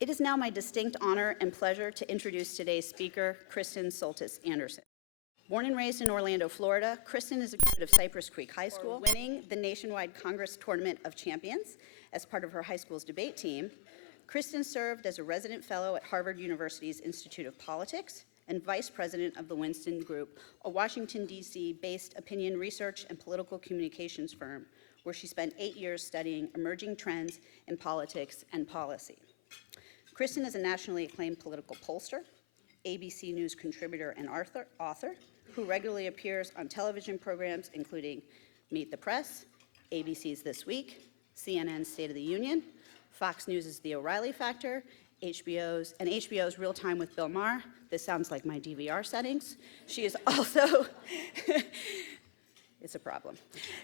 It is now my distinct honor and pleasure to introduce today's speaker, Kristen Soltis Anderson. Born and raised in Orlando, Florida, Kristen is a graduate of Cypress Creek High School, winning the Nationwide Congress Tournament of Champions as part of her high school's debate team. Kristen served as a resident fellow at Harvard University's Institute of Politics and vice president of the Winston Group, a Washington, D.C. based opinion research and political communications firm, where she spent 8 years studying emerging trends in politics and policy. Kristen is a nationally acclaimed political pollster, ABC News contributor and author, who regularly appears on television programs including Meet the Press, ABC's This Week, CNN's State of the Union, Fox News' The O'Reilly Factor, HBO's Real Time with Bill Maher. This sounds like my DVR settings. She is also, it's a problem.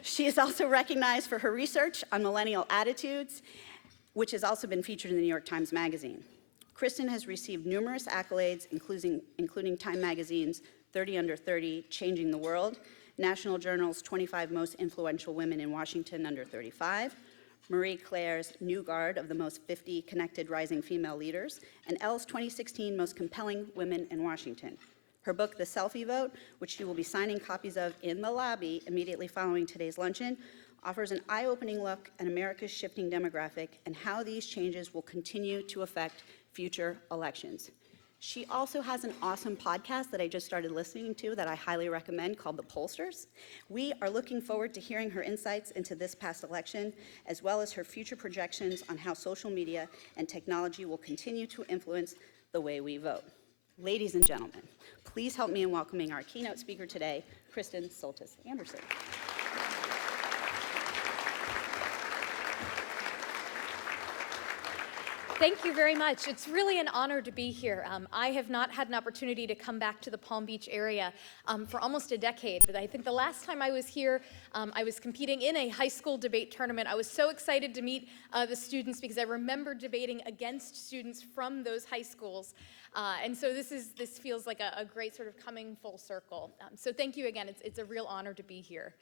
She is also recognized for her research on millennial attitudes, which has also been featured in the New York Times Magazine. Kristen has received numerous accolades, including Time Magazine's 30 Under 30, Changing the World, National Journal's 25 Most Influential Women in Washington Under 35, Marie Claire's New Guard of the Most 50 Connected Rising Female Leaders, and ELLE's 2016 Most Compelling Women in Washington. Her book, The Selfie Vote, which she will be signing copies of in the lobby immediately following today's luncheon, offers an eye-opening look at America's shifting demographic and how these changes will continue to affect future elections. She also has an awesome podcast that I just started listening to that I highly recommend called The Pollsters. We are looking forward to hearing her insights into this past election, as well as her future projections on how social media and technology will continue to influence the way we vote. Ladies and gentlemen, please help me in welcoming our keynote speaker today, Kristen Soltis Anderson. Thank you very much. It's really an honor to be here. I have not had an opportunity to come back to the Palm Beach area for almost a decade, but I think the last time I was here, I was competing in a high school debate tournament. I was so excited to meet the students because I remember debating against students from those high schools. And so this feels like a great sort of coming full circle. So thank you again. It's a real honor to be here.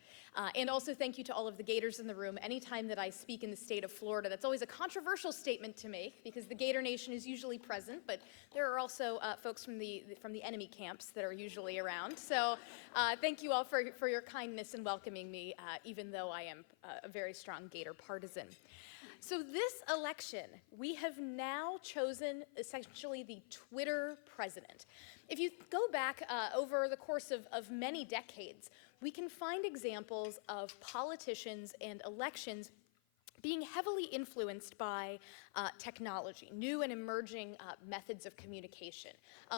And also thank you to all of the Gators in the room. Anytime that I speak in the state of Florida, that's always a controversial statement to make because the Gator Nation is usually present, but there are also folks from the enemy camps that are usually around. So thank you all for your kindness in welcoming me, even though I am a very strong Gator partisan. So this election, we have now chosen essentially the Twitter president. If you go back over the course of many decades, we can find examples of politicians and elections being heavily influenced by technology, new and emerging methods of communication.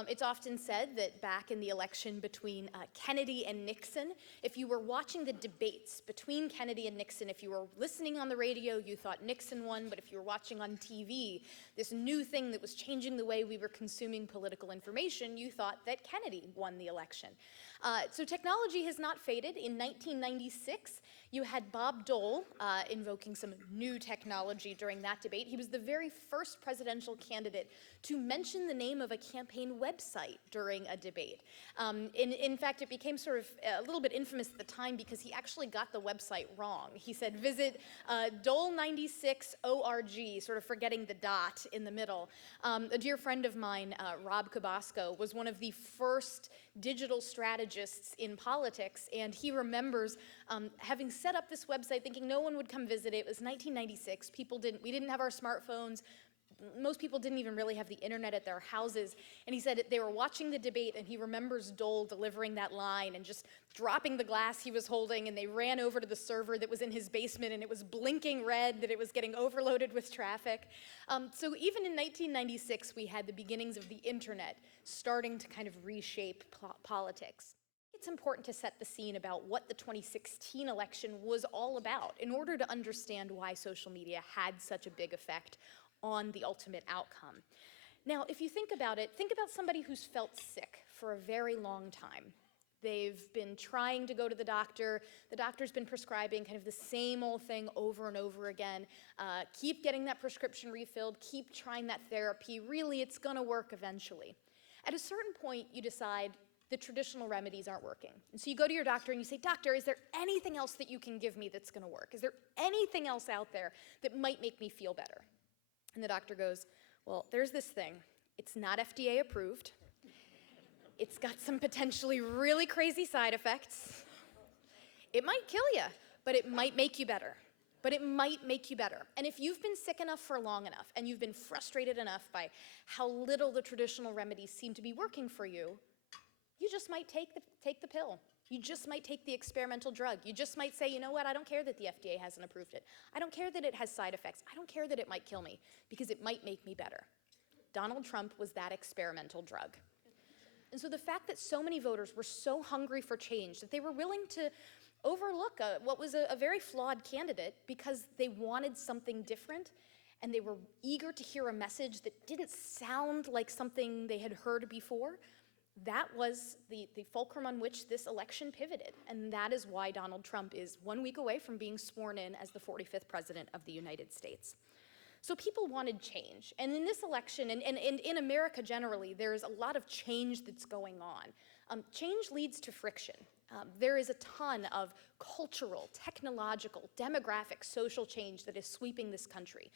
It's often said that back in the election between Kennedy and Nixon, if you were watching the debates between Kennedy and Nixon, if you were listening on the radio, you thought Nixon won, but if you were watching on TV, this new thing that was changing the way we were consuming political information, you thought that Kennedy won the election. So technology has not faded. In 1996, you had Bob Dole invoking some new technology during that debate. He was the very first presidential candidate to mention the name of a campaign website during a debate. In fact, it became sort of a little bit infamous at the time because he actually got the website wrong. He said, visit Dole96.org, sort of forgetting the dot in the middle. A dear friend of mine, Rob Cabasco, was one of the first digital strategists in politics, and he remembers having set up this website thinking no one would come visit it. It was 1996. We didn't have our smartphones. Most people didn't even really have the internet at their houses. And he said they were watching the debate, and he remembers Dole delivering that line and just dropping the glass he was holding, and they ran over to the server that was in his basement, and it was blinking red that it was getting overloaded with traffic. So even in 1996, we had the beginnings of the internet starting to kind of reshape politics. It's important to set the scene about what the 2016 election was all about in order to understand why social media had such a big effect on the ultimate outcome. Now, if you think about it, think about somebody who's felt sick for a very long time. They've been trying to go to the doctor's been prescribing kind of the same old thing over and over again. Keep getting that prescription refilled, keep trying that therapy, really it's gonna work eventually. At a certain point, you decide the traditional remedies aren't working. And so you go to your doctor and you say, doctor, is there anything else that you can give me that's gonna work? Is there anything else out there that might make me feel better? And the doctor goes, Well, there's this thing. It's not FDA approved. It's got some potentially really crazy side effects. It might kill you, but it might make you better. And if you've been sick enough for long enough, and you've been frustrated enough by how little the traditional remedies seem to be working for you, you just might take the pill. You just might take the experimental drug. You just might say, you know what, I don't care that the FDA hasn't approved it. I don't care that it has side effects. I don't care that it might kill me, because it might make me better. Donald Trump was that experimental drug. And so the fact that so many voters were so hungry for change that they were willing to overlook what was a very flawed candidate because they wanted something different, and they were eager to hear a message that didn't sound like something they had heard before, that was the fulcrum on which this election pivoted. And that is why Donald Trump is 1 week away from being sworn in as the 45th president of the United States. So people wanted change. And in this election, and in America generally, there's a lot of change that's going on. Change leads to friction. There is a ton of cultural, technological, demographic, social change that is sweeping this country.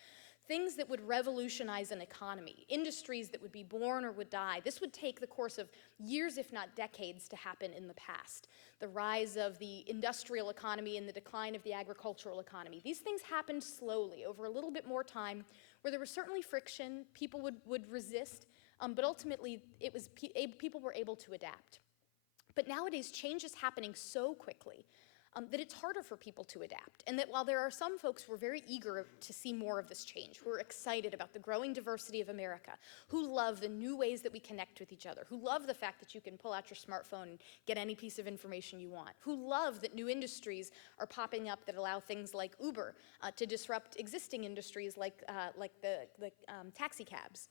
Things that would revolutionize an economy, industries that would be born or would die. This would take the course of years, if not decades, to happen in the past. The rise of the industrial economy and the decline of the agricultural economy. These things happened slowly over a little bit more time, where there was certainly friction, people would resist, but ultimately people were able to adapt. But nowadays, change is happening so quickly that it's harder for people to adapt. And that while there are some folks who are very eager to see more of this change, who are excited about the growing diversity of America, who love the new ways that we connect with each other, who love the fact that you can pull out your smartphone and get any piece of information you want, who love that new industries are popping up that allow things like Uber to disrupt existing industries like the taxi cabs.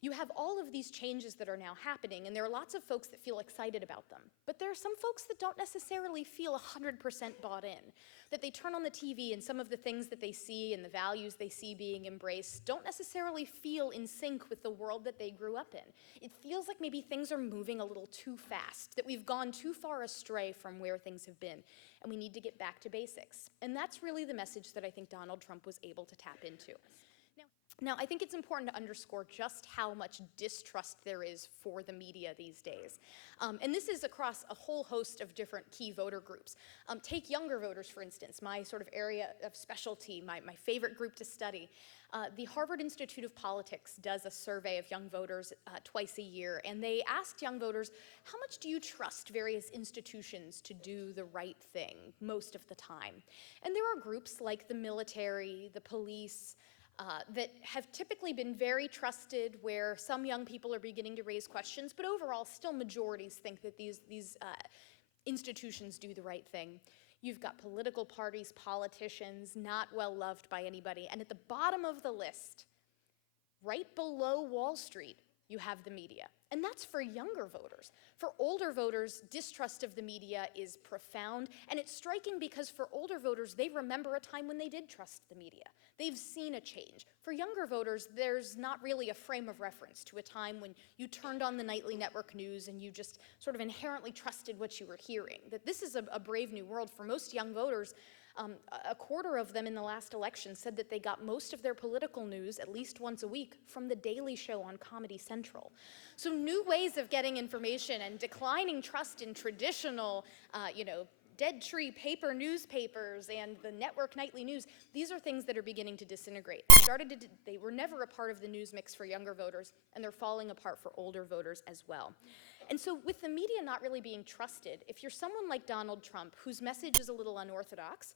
You have all of these changes that are now happening, and there are lots of folks that feel excited about them. But there are some folks that don't necessarily feel 100% bought in, that they turn on the TV and some of the things that they see and the values they see being embraced don't necessarily feel in sync with the world that they grew up in. It feels like maybe things are moving a little too fast, that we've gone too far astray from where things have been, and we need to get back to basics. And that's really the message that I think Donald Trump was able to tap into. Now, I think it's important to underscore just how much distrust there is for the media these days. And this is across a whole host of different key voter groups. Take younger voters, for instance, my sort of area of specialty, my favorite group to study. The Harvard Institute of Politics does a survey of young voters twice a year, and they asked young voters, how much do you trust various institutions to do the right thing most of the time? And there are groups like the military, the police, that have typically been very trusted, where some young people are beginning to raise questions, but overall still majorities think that these institutions do the right thing. You've got political parties, politicians, not well loved by anybody, and at the bottom of the list, right below Wall Street, you have the media. And that's for younger voters. For older voters, distrust of the media is profound, and it's striking because for older voters, they remember a time when they did trust the media. They've seen a change. For younger voters, there's not really a frame of reference to a time when you turned on the nightly network news and you just sort of inherently trusted what you were hearing. That this is a brave new world. For most young voters, a quarter of them in the last election said that they got most of their political news at least once a week from The Daily Show on Comedy Central. So new ways of getting information and declining trust in traditional, dead tree paper newspapers and the network nightly news, these are things that are beginning to disintegrate. They were never a part of the news mix for younger voters, and they're falling apart for older voters as well. And so with the media not really being trusted, if you're someone like Donald Trump, whose message is a little unorthodox,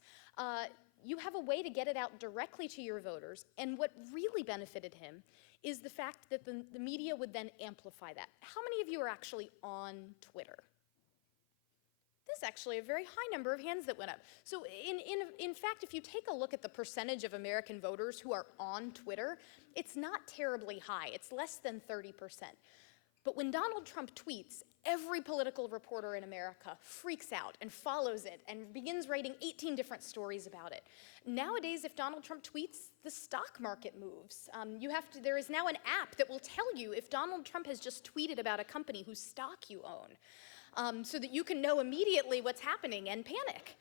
you have a way to get it out directly to your voters. And what really benefited him is the fact that the media would then amplify that. How many of you are actually on Twitter? There's actually a very high number of hands that went up. So in fact, if you take a look at the percentage of American voters who are on Twitter, it's not terribly high. It's less than 30%. But when Donald Trump tweets, every political reporter in America freaks out and follows it and begins writing 18 different stories about it. Nowadays, if Donald Trump tweets, the stock market moves. There is now an app that will tell you if Donald Trump has just tweeted about a company whose stock you own. So that you can know immediately what's happening and panic.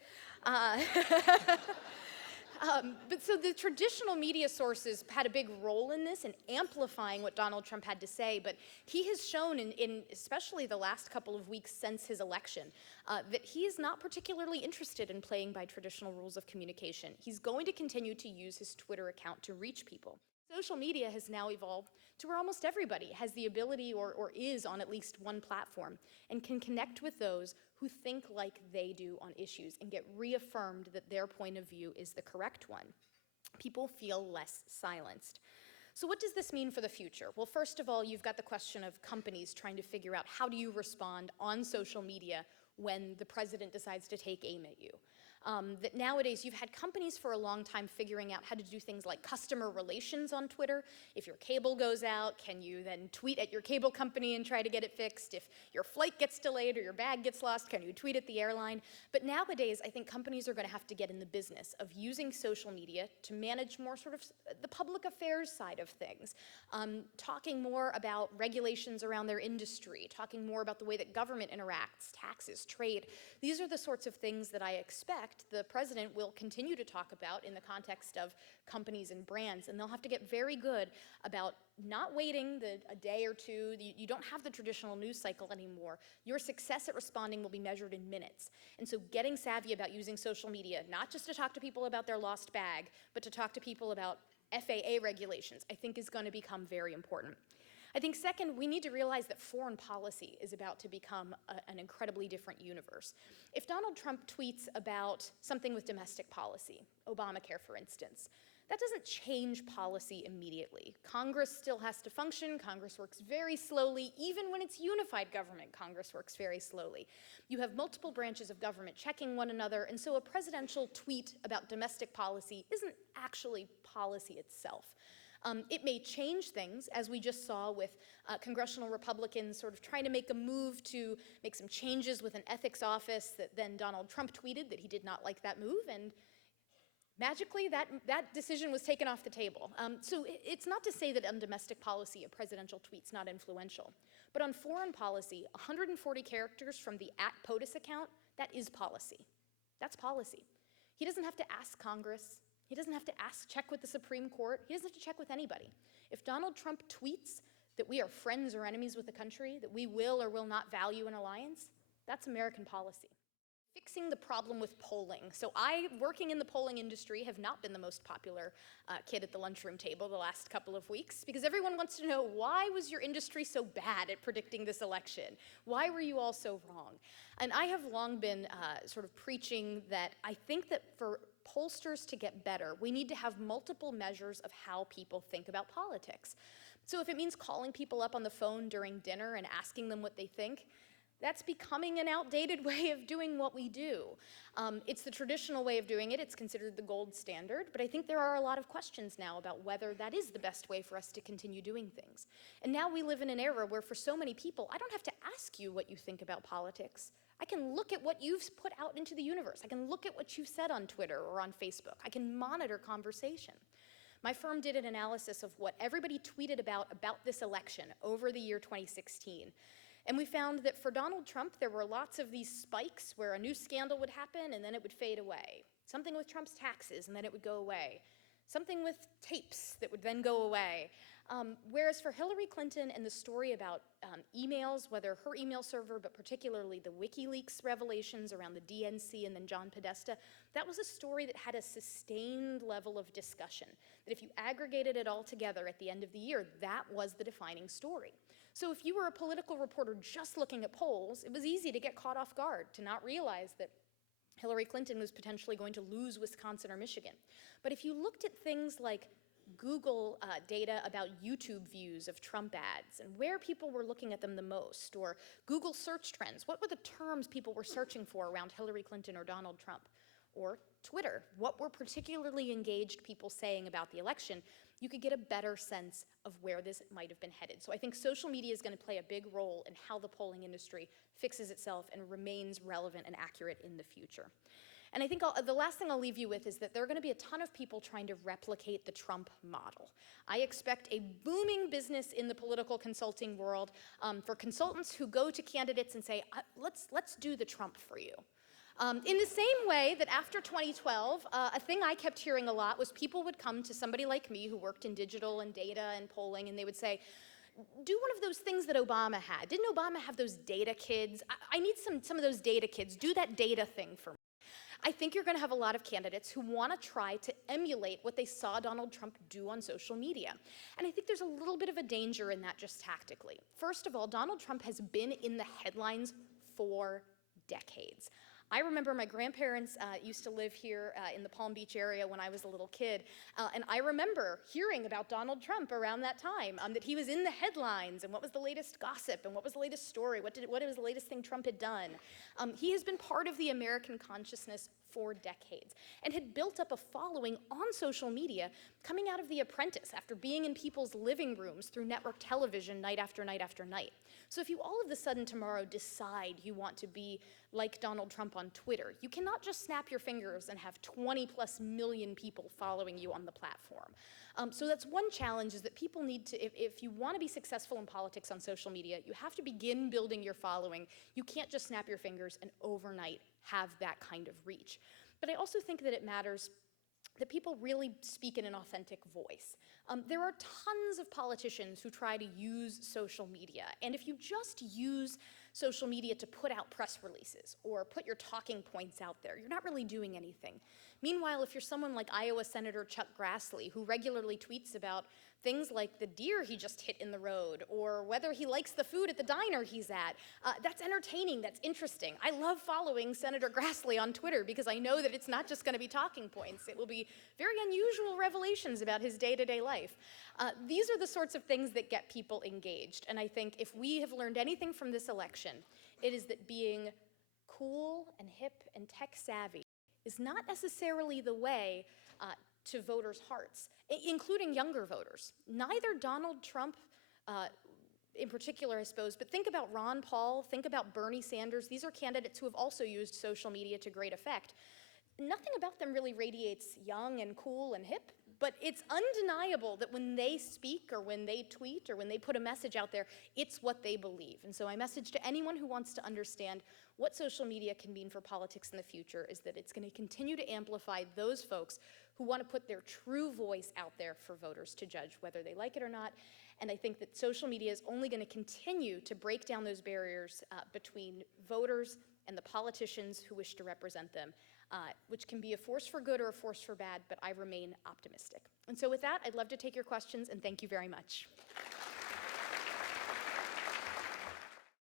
But so the traditional media sources had a big role in this and amplifying what Donald Trump had to say, but he has shown in especially the last couple of weeks since his election that he is not particularly interested in playing by traditional rules of communication. He's going to continue to use his Twitter account to reach people. Social media has now evolved to where almost everybody has the ability or is on at least one platform and can connect with those who think like they do on issues and get reaffirmed that their point of view is the correct one. People feel less silenced. So what does this mean for the future? Well, first of all, you've got the question of companies trying to figure out how do you respond on social media when the president decides to take aim at you. That nowadays you've had companies for a long time figuring out how to do things like customer relations on Twitter. If your cable goes out, can you then tweet at your cable company and try to get it fixed? If your flight gets delayed or your bag gets lost, can you tweet at the airline? But nowadays, I think companies are going to have to get in the business of using social media to manage more sort of the public affairs side of things, talking more about regulations around their industry, talking more about the way that government interacts, taxes, trade. These are the sorts of things that I expect the president will continue to talk about in the context of companies and brands, and they'll have to get very good about not waiting a day or two. You don't have the traditional news cycle anymore. Your success at responding will be measured in minutes. And so getting savvy about using social media, not just to talk to people about their lost bag, but to talk to people about FAA regulations, I think is going to become very important. I think second, we need to realize that foreign policy is about to become an incredibly different universe. If Donald Trump tweets about something with domestic policy, Obamacare for instance, that doesn't change policy immediately. Congress still has to function. Congress works very slowly. Even when it's unified government, Congress works very slowly. You have multiple branches of government checking one another, and so a presidential tweet about domestic policy isn't actually policy itself. It may change things, as we just saw with congressional Republicans sort of trying to make a move to make some changes with an ethics office that then Donald Trump tweeted that he did not like that move, and magically that decision was taken off the table. So it's not to say that on domestic policy a presidential tweet's not influential, but on foreign policy, 140 characters from the @POTUS account, that is policy. That's policy. He doesn't have to ask Congress. He doesn't have to check with the Supreme Court. He doesn't have to check with anybody. If Donald Trump tweets that we are friends or enemies with the country, that we will or will not value an alliance, that's American policy. Fixing the problem with polling. So I, working in the polling industry, have not been the most popular kid at the lunchroom table the last couple of weeks because everyone wants to know, why was your industry so bad at predicting this election? Why were you all so wrong? And I have long been sort of preaching that I think that for pollsters to get better, we need to have multiple measures of how people think about politics. So if it means calling people up on the phone during dinner and asking them what they think, that's becoming an outdated way of doing what we do. It's the traditional way of doing it. It's considered the gold standard, but I think there are a lot of questions now about whether that is the best way for us to continue doing things. And now we live in an era where for so many people, I don't have to ask you what you think about politics. I can look at what you've put out into the universe. I can look at what you've said on Twitter or on Facebook. I can monitor conversation. My firm did an analysis of what everybody tweeted about this election over the year 2016. And we found that for Donald Trump, there were lots of these spikes where a new scandal would happen and then it would fade away. Something with Trump's taxes and then it would go away. Something with tapes that would then go away. Whereas for Hillary Clinton and the story about emails, whether her email server, but particularly the WikiLeaks revelations around the DNC and then John Podesta, that was a story that had a sustained level of discussion. That if you aggregated it all together at the end of the year, that was the defining story. So if you were a political reporter just looking at polls, it was easy to get caught off guard, to not realize that Hillary Clinton was potentially going to lose Wisconsin or Michigan. But if you looked at things like Google data about YouTube views of Trump ads and where people were looking at them the most, or Google search trends, what were the terms people were searching for around Hillary Clinton or Donald Trump? Or Twitter, what were particularly engaged people saying about the election, you could get a better sense of where this might have been headed. So I think social media is going to play a big role in how the polling industry fixes itself and remains relevant and accurate in the future. And I think the last thing I'll leave you with is that there are going to be a ton of people trying to replicate the Trump model. I expect a booming business in the political consulting world for consultants who go to candidates and say, let's do the Trump for you. In the same way that after 2012, a thing I kept hearing a lot was people would come to somebody like me who worked in digital and data and polling, and they would say, do one of those things that Obama had. Didn't Obama have those data kids? I need some of those data kids. Do that data thing for me. I think you're going to have a lot of candidates who want to try to emulate what they saw Donald Trump do on social media. And I think there's a little bit of a danger in that just tactically. First of all, Donald Trump has been in the headlines for decades. I remember my grandparents used to live here in the Palm Beach area when I was a little kid, and I remember hearing about Donald Trump around that time, that he was in the headlines, and what was the latest gossip, and what was the latest story, what was the latest thing Trump had done. He has been part of the American consciousness for decades, and had built up a following on social media coming out of The Apprentice after being in people's living rooms through network television night after night after night. So if you all of a sudden tomorrow decide you want to be like Donald Trump on Twitter, you cannot just snap your fingers and have 20+ million people following you on the platform. So that's one challenge, is that people need to, if you want to be successful in politics on social media, you have to begin building your following. You can't just snap your fingers and overnight have that kind of reach. But I also think that it matters that people really speak in an authentic voice. There are tons of politicians who try to use social media, and if you just use social media to put out press releases or put your talking points out there, you're not really doing anything. Meanwhile, if you're someone like Iowa Senator Chuck Grassley, who regularly tweets about things like the deer he just hit in the road, or whether he likes the food at the diner he's at, that's entertaining, that's interesting. I love following Senator Grassley on Twitter because I know that it's not just going to be talking points. It will be very unusual revelations about his day-to-day life. These are the sorts of things that get people engaged, and I think if we have learned anything from this election, it is that being cool and hip and tech-savvy is not necessarily the way to voters' hearts, including younger voters. Neither Donald Trump in particular, I suppose, but think about Ron Paul, think about Bernie Sanders. These are candidates who have also used social media to great effect. Nothing about them really radiates young and cool and hip, but it's undeniable that when they speak or when they tweet or when they put a message out there, it's what they believe. And so my message to anyone who wants to understand what social media can mean for politics in the future is that it's going to continue to amplify those folks who want to put their true voice out there for voters to judge whether they like it or not. And I think that social media is only going to continue to break down those barriers between voters and the politicians who wish to represent them, which can be a force for good or a force for bad, but I remain optimistic. And so with that, I'd love to take your questions, and thank you very much.